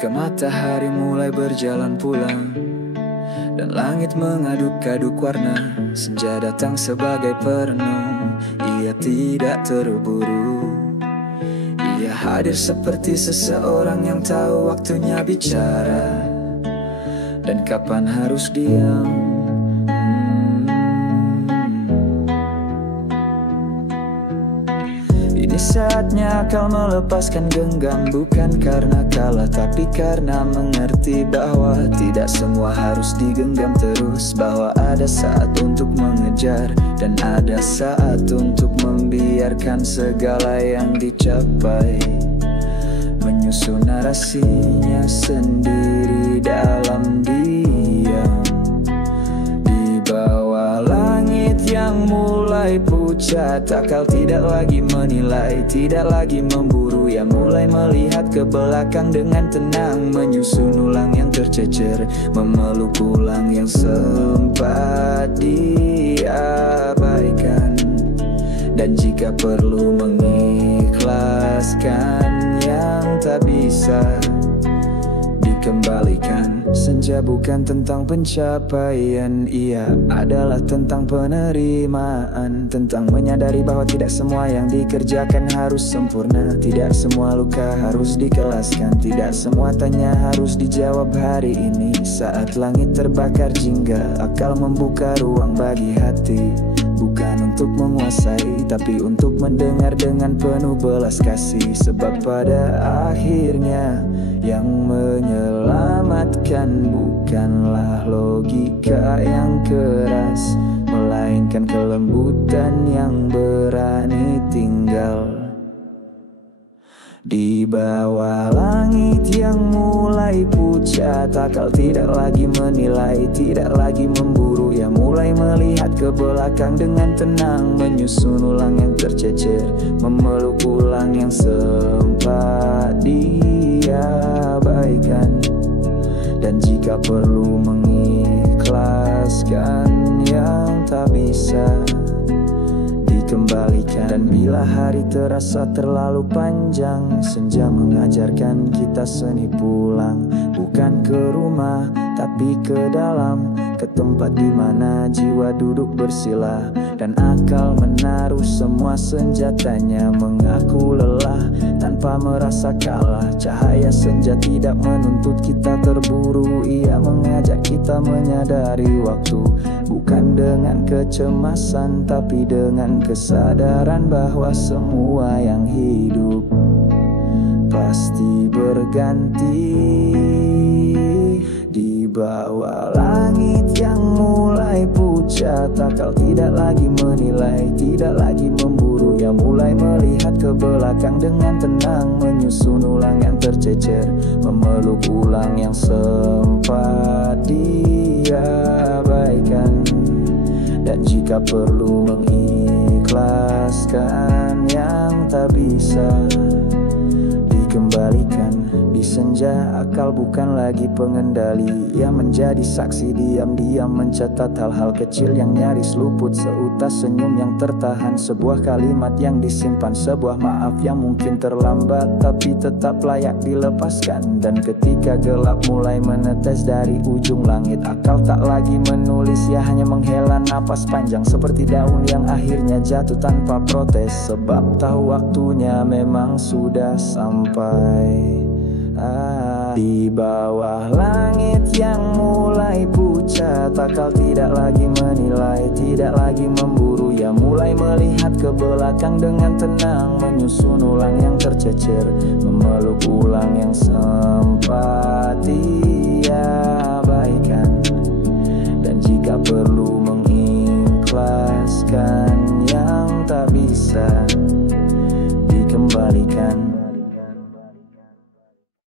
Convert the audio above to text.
Ketika matahari mulai berjalan pulang dan langit mengaduk-aduk warna, senja datang sebagai perenung. Ia tidak terburu, ia hadir seperti seseorang yang tahu waktunya bicara dan kapan harus diam. Ini saatnya kau melepaskan genggam, bukan karena kalah tapi karena mengerti bahwa tidak semua harus digenggam terus. Bahwa ada saat untuk mengejar dan ada saat untuk membiarkan segala yang dicapai menyusun narasinya sendiri dalam diam. Di bawah langit yang mulai pucat, akal tidak lagi menilai, tidak lagi memburu. Ia mulai melihat ke belakang dengan tenang, menyusun ulang yang tercecer, memeluk ulang yang sempat diabaikan, dan jika perlu mengikhlaskan yang tak bisa dikembalikan. Senja bukan tentang pencapaian, ia adalah tentang penerimaan, tentang menyadari bahwa tidak semua yang dikerjakan harus sempurna, tidak semua luka harus dikelaskan, tidak semua tanya harus dijawab hari ini. Saat langit terbakar jingga, akal membuka ruang bagi hati, bukan untuk menguasai tapi untuk mendengar dengan penuh belas kasih. Sebab pada akhirnya yang menyelamatkan bukanlah logika yang keras, melainkan kelembutan yang berani tinggal. Di bawah langit yang mulai pucat, akal tidak lagi menilai, tidak lagi memburu. Ia mulai melihat ke belakang dengan tenang, menyusun ulang yang tercecer, memeluk ulang yang sempat diabaikan, dan jika perlu mengikhlaskan yang tak bisa dikembalikan. Dan bila hari terasa terlalu panjang, senja mengajarkan kita seni pulang, bukan ke rumah tapi ke dalam, ke tempat di mana jiwa duduk bersila dan akal menaruh semua senjatanya, mengaku lelah tanpa merasa kalah. Cahaya senja tidak menuntut kita terburu, ia mengajak kita menyadari waktu, bukan dengan kecemasan tapi dengan kesadaran bahwa semua yang hidup pasti berganti. Di bawah langit yang mulai pucat, akal tidak lagi menilai, tidak lagi memburu. Ia mulai melihat ke belakang dengan tenang, menyusun ulang yang tercecer, memeluk ulang yang sempat diabaikan, dan jika perlu mengikhlaskan yang tak bisa dikembalikan. Di senja akal bukan lagi pengendali, ia menjadi saksi diam-diam, mencatat hal-hal kecil yang nyaris luput, seutas senyum yang tertahan, sebuah kalimat yang disimpan, sebuah maaf yang mungkin terlambat tapi tetap layak dilepaskan. Dan ketika gelap mulai menetes dari ujung langit, akal tak lagi menulis, ia hanya menghela napas panjang seperti daun yang akhirnya jatuh tanpa protes, sebab tahu waktunya memang sudah sampai. Di bawah langit yang mulai pucat, akal tidak lagi menilai, tidak lagi memburu. Ia mulai melihat ke belakang dengan tenang, menyusun ulang yang tercecer, memeluk ulang yang sempat diabaikan,